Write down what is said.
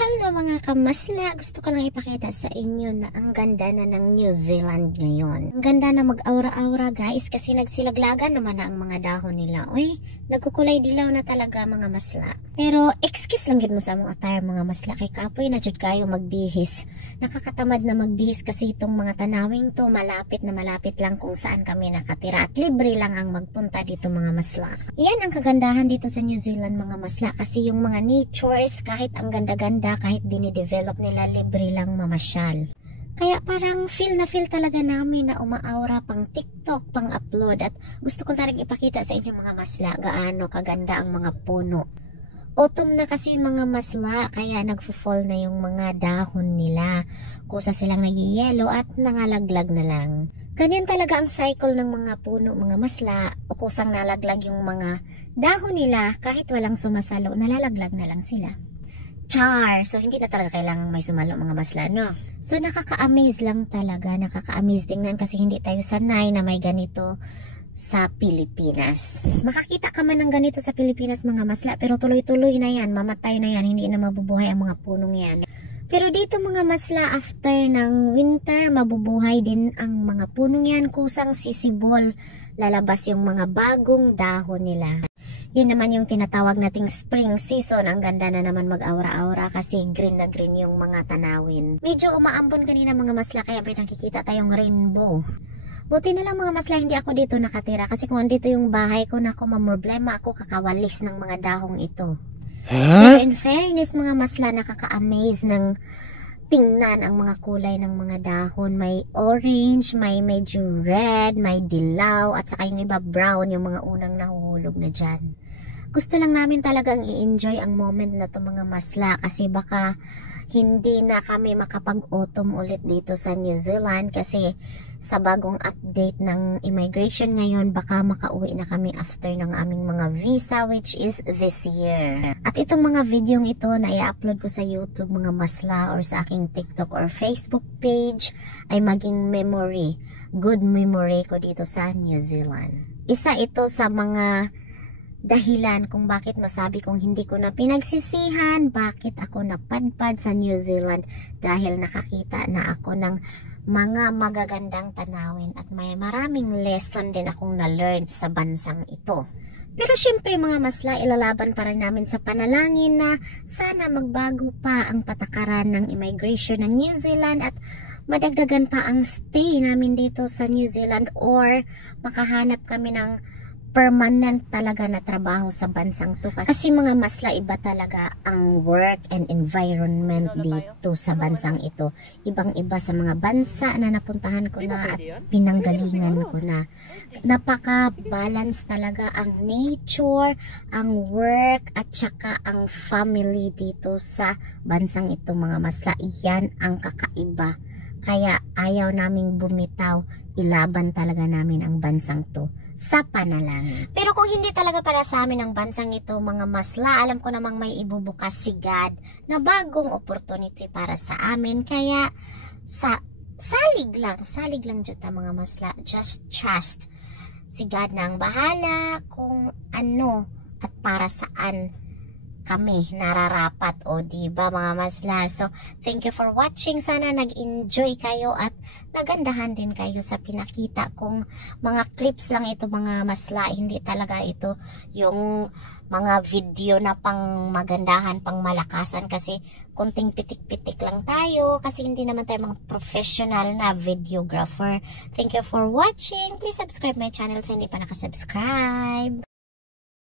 Hello mga kamasla! Gusto ko lang ipakita sa inyo na ang ganda na ng New Zealand ngayon. Ang ganda na mag-aura-aura guys kasi nagsilaglagan naman na ang mga dahon nila. Uy, nagkukulay dilaw na talaga mga masla. Pero excuse lang gid mo sa mga attire mga masla kay kapoy na jud kayo magbihis. Nakakatamad na magbihis kasi itong mga tanawing to malapit na malapit lang kung saan kami nakatira at libre lang ang magpunta dito mga masla. Yan ang kagandahan dito sa New Zealand mga masla kasi yung mga natures kahit ang ganda-ganda kahit dinidevelop nila libre lang mamasyal. Kaya parang feel talaga namin na umaaura pang TikTok, pang upload at gusto ko na rin ipakita sa inyo mga masla gaano kaganda ang mga puno. Autumn na kasi mga masla kaya nagfo-fall na yung mga dahon nila. Kusa silang nagiyelo at nangalaglag na lang. Ganyan talaga ang cycle ng mga puno mga masla o kusang nalaglag yung mga dahon nila kahit walang sumasalo nalalaglag na lang sila. Char! So, hindi na talaga kailangan may sumalo mga masla, no? So, nakaka-amaze lang talaga. Nakaka-amaze tingnan kasi hindi tayo sanay na may ganito sa Pilipinas. Makakita ka man ng ganito sa Pilipinas mga masla, pero tuloy-tuloy na yan. Mamatay na yan. Hindi na mabubuhay ang mga punong yan. Pero dito mga masla, after ng winter, mabubuhay din ang mga punong yan. Kusang sisibol. Lalabas yung mga bagong dahon nila. Yun naman yung tinatawag nating spring season. Ang ganda na naman mag-aura-aura kasi green na green yung mga tanawin. Medyo umaambon kanina mga masla kaya nakikita tayong rainbow. Buti na lang mga masla hindi ako dito nakatira kasi kung andito yung bahay ko nako mamroblema ako kakawalis ng mga dahong ito. Pero in fairness mga masla nakaka-amaze ng tingnan ang mga kulay ng mga dahon. May orange, may medyo red, may dilaw, at saka yung iba brown, yung mga unang nahuhulog na dyan. Gusto lang namin talagang i-enjoy ang moment na to mga masla kasi baka hindi na kami makapag-autumn ulit dito sa New Zealand kasi sa bagong update ng immigration ngayon baka makauwi na kami after ng aming mga visa which is this year. At itong mga videong ito na i-upload ko sa YouTube mga masla or sa aking TikTok or Facebook page ay maging memory, good memory ko dito sa New Zealand. Isa ito sa mga dahilan kung bakit masabi kong hindi ko na pinagsisihan bakit ako napadpad sa New Zealand dahil nakakita na ako ng mga magagandang tanawin at may maraming lesson din akong na-learn sa bansang ito. Pero syempre mga masla, ilalaban pa rin namin sa panalangin na sana magbago pa ang patakaran ng immigration ng New Zealand at madagdagan pa ang stay namin dito sa New Zealand or makahanap kami ng permanent talaga na trabaho sa bansang to kasi mga masla iba talaga ang work and environment dito sa bansang ito. Ibang iba sa mga bansa na napuntahan ko na at pinanggalingan ko na. Napaka-balance talaga ang nature, ang work at saka ang family dito sa bansang ito mga masla. Iyan ang kakaiba. Kaya ayaw naming bumitaw, ilaban talaga namin ang bansang to sa panalangin. Pero kung hindi talaga para sa amin ang bansang ito mga masla, alam ko namang may ibubukas si God na bagong opportunity para sa amin. Kaya salig lang dyan mga masla. Just trust. Si God na ang bahala kung ano at para saan kami nararapat o diba mga masla. So thank you for watching. Sana nag-enjoy kayo at nagandahan din kayo sa pinakita kong mga clips lang ito mga masla. Hindi talaga ito yung mga video na pang magandahan, pang malakasan kasi konting pitik-pitik lang tayo kasi hindi naman tayo mga professional na videographer. Thank you for watching. Please subscribe my channel sa hindi pa nakasubscribe.